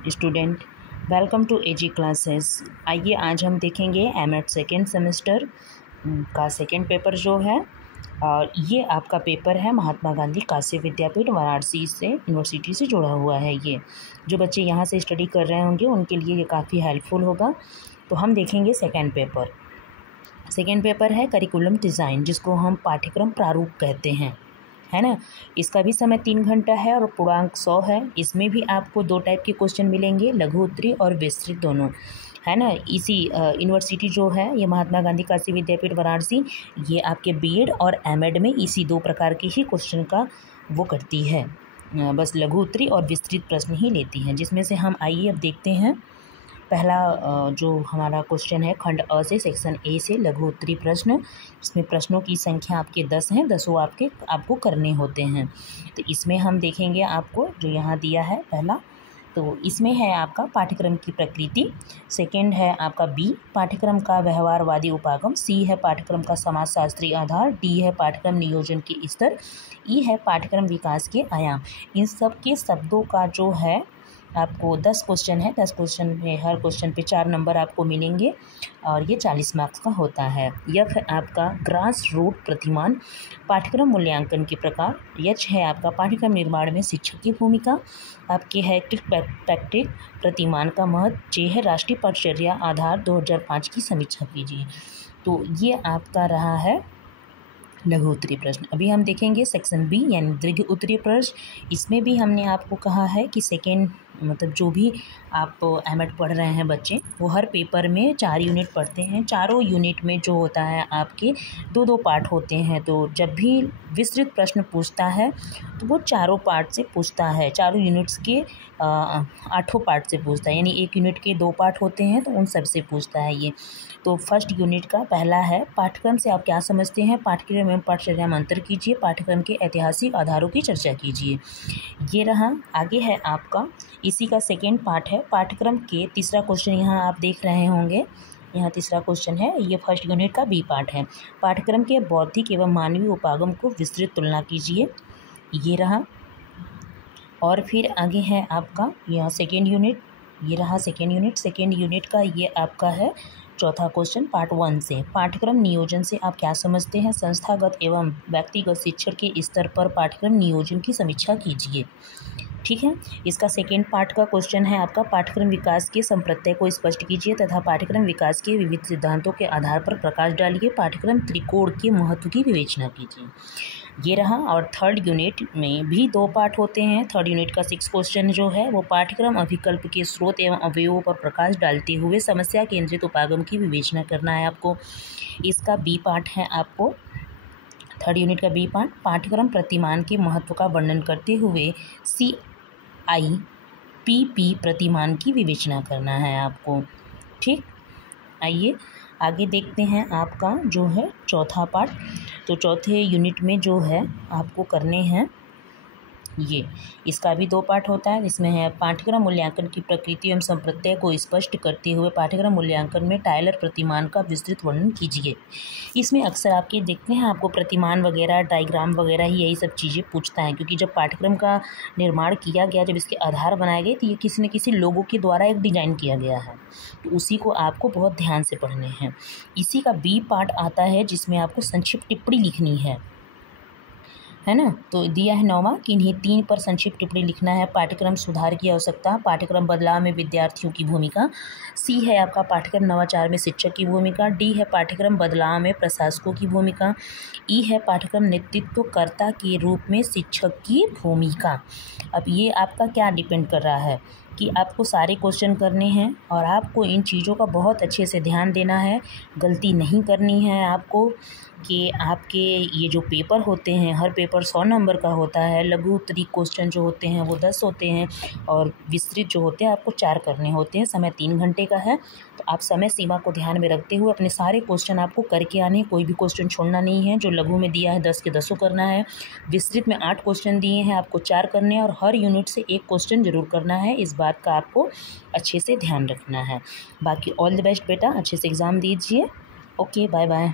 Student, welcome to AG classes. आइए आज हम देखेंगे एमएड सेकेंड सेमेस्टर का सेकेंड पेपर जो है, और ये आपका पेपर है महात्मा गांधी काशी विद्यापीठ वाराणसी से यूनिवर्सिटी से जुड़ा हुआ है। ये जो बच्चे यहाँ से स्टडी कर रहे होंगे उनके लिए ये काफ़ी हेल्पफुल होगा। तो हम देखेंगे सेकेंड पेपर। सेकेंड पेपर है करिकुलम डिज़ाइन, जिसको हम पाठ्यक्रम प्रारूप कहते हैं, है ना। इसका भी समय 3 घंटा है और पूर्णांक 100 है। इसमें भी आपको 2 टाइप के क्वेश्चन मिलेंगे, लघु उत्तरीय और विस्तृत दोनों, है ना। इसी यूनिवर्सिटी जो है ये महात्मा गांधी काशी विद्यापीठ वाराणसी, ये आपके बीएड और एमएड में इसी 2 प्रकार के ही क्वेश्चन का वो करती है, बस लघु उत्तरीय और विस्तृत प्रश्न ही लेती हैं। जिसमें से हम आइए अब देखते हैं पहला जो हमारा क्वेश्चन है खंड अ से सेक्शन ए से लघु उत्तरीय प्रश्न। इसमें प्रश्नों की संख्या आपके 10 हैं, 10 आपको करने होते हैं। तो इसमें हम देखेंगे आपको जो यहाँ दिया है पहला, तो इसमें है आपका पाठ्यक्रम की प्रकृति, सेकंड है आपका बी पाठ्यक्रम का व्यवहारवादी उपागम, सी है पाठ्यक्रम का समाजशास्त्रीय आधार, डी है पाठ्यक्रम नियोजन के स्तर, ई है पाठ्यक्रम विकास के आयाम। इन सब के शब्दों का जो है आपको 10 क्वेश्चन है। 10 क्वेश्चन में हर क्वेश्चन पे 4 नंबर आपको मिलेंगे और ये 40 मार्क्स का होता है। यह है आपका ग्रास रूट प्रतिमान पाठ्यक्रम मूल्यांकन के प्रकार, यच है आपका पाठ्यक्रम निर्माण में शिक्षक की भूमिका, आपके है पैक्टिक प्रतिमान का महत्व, जे है राष्ट्रीय पाठ्यचर्या आधार 2005 की समीक्षा कीजिए। तो ये आपका रहा है लघु उत्तरीय प्रश्न। अभी हम देखेंगे सेक्शन बी यानी दीर्घ उत्तरीय प्रश्न। इसमें भी हमने आपको कहा है कि सेकेंड मतलब जो भी आप एमएड पढ़ रहे हैं बच्चे, वो हर पेपर में 4 यूनिट पढ़ते हैं। चारों यूनिट में जो होता है आपके 2-2 पार्ट होते हैं। तो जब भी विस्तृत प्रश्न पूछता है तो वो चारों पार्ट से पूछता है, चारों यूनिट्स के 8 पार्ट से पूछता है, यानी 1 यूनिट के 2 पार्ट होते हैं तो उन सब से पूछता है ये। तो फर्स्ट यूनिट का पहला है पाठ्यक्रम से आप क्या समझते हैं, पाठ्यक्रम एवं पाठ्यचर्या में अंतर कीजिए, पाठ्यक्रम के ऐतिहासिक आधारों की चर्चा कीजिए। ये रहा। आगे है आपका इसी का सेकेंड पार्ट है पाठ्यक्रम के, तीसरा क्वेश्चन यहाँ आप देख रहे होंगे, यहाँ तीसरा क्वेश्चन है, ये फर्स्ट यूनिट का बी पार्ट है, पाठ्यक्रम के बौद्धिक एवं मानवीय उपागम को विस्तृत तुलना कीजिए। ये रहा। और फिर आगे है आपका यह सेकेंड यूनिट, ये रहा सेकेंड यूनिट। सेकेंड यूनिट का ये आपका है चौथा क्वेश्चन पार्ट 1 से, पाठ्यक्रम नियोजन से आप क्या समझते हैं, संस्थागत एवं व्यक्तिगत शिक्षण के स्तर पर पाठ्यक्रम नियोजन की समीक्षा कीजिए। ठीक है। इसका सेकेंड पार्ट का क्वेश्चन है आपका पाठ्यक्रम विकास के संप्रत्यय को स्पष्ट कीजिए तथा पाठ्यक्रम विकास के विविध सिद्धांतों के आधार पर प्रकाश डालिए, पाठ्यक्रम त्रिकोण के महत्व की विवेचना कीजिए। ये रहा। और थर्ड यूनिट में भी 2 पार्ट होते हैं। थर्ड यूनिट का 6 क्वेश्चन जो है वो पाठ्यक्रम अभिकल्प के स्रोत एवं अवयवों पर प्रकाश डालते हुए समस्या केंद्रित उपागम की विवेचना करना है आपको। इसका बी पार्ट है आपको थर्ड यूनिट का बी पार्ट, पाठ्यक्रम प्रतिमान के महत्व का वर्णन करते हुए CIPP प्रतिमान की विवेचना करना है आपको। ठीक। आइए आगे देखते हैं आपका जो है चौथा पार्ट। तो चौथे यूनिट में जो है आपको करने हैं ये, इसका भी 2 पार्ट होता है। इसमें है पाठ्यक्रम मूल्यांकन की प्रकृति एवं संप्रत्यय को स्पष्ट करते हुए पाठ्यक्रम मूल्यांकन में टायलर प्रतिमान का विस्तृत वर्णन कीजिए। इसमें अक्सर आपके देखते हैं आपको प्रतिमान वगैरह, डायग्राम वगैरह ही यही सब चीज़ें पूछता है, क्योंकि जब पाठ्यक्रम का निर्माण किया गया, जब इसके आधार बनाए गए, तो ये किसी न किसी लोगों के द्वारा एक डिजाइन किया गया है, तो उसी को आपको बहुत ध्यान से पढ़ने हैं। इसी का बी पार्ट आता है जिसमें आपको संक्षिप्त टिप्पणी लिखनी है ना। तो दिया है 9वां कि इन्हीं 3 पर संक्षिप्त टिप्पणी लिखना है। पाठ्यक्रम सुधार की आवश्यकता, पाठ्यक्रम बदलाव में विद्यार्थियों की भूमिका, सी है आपका पाठ्यक्रम नवाचार में शिक्षक की भूमिका, डी है पाठ्यक्रम बदलाव में प्रशासकों की भूमिका, ई है पाठ्यक्रम नेतृत्वकर्ता के रूप में शिक्षक की भूमिका। अब ये आपका क्या डिपेंड कर रहा है कि आपको सारे क्वेश्चन करने हैं और आपको इन चीज़ों का बहुत अच्छे से ध्यान देना है, गलती नहीं करनी है आपको। कि आपके ये जो पेपर होते हैं, हर पेपर 100 नंबर का होता है, लघु उत्तरीय क्वेश्चन जो होते हैं वो 10 होते हैं और विस्तृत जो होते हैं आपको 4 करने होते हैं। समय 3 घंटे का है, तो आप समय सीमा को ध्यान में रखते हुए अपने सारे क्वेश्चन आपको करके आने, कोई भी क्वेश्चन छोड़ना नहीं है। जो लघु में दिया है 10 के 10 करना है, विस्तृत में 8 क्वेश्चन दिए हैं आपको 4 करने हैं, और हर यूनिट से 1 क्वेश्चन जरूर करना है। इस बात का आपको अच्छे से ध्यान रखना है। बाकी ऑल द बेस्ट बेटा, अच्छे से एग्ज़ाम दीजिए। Okay, bye bye.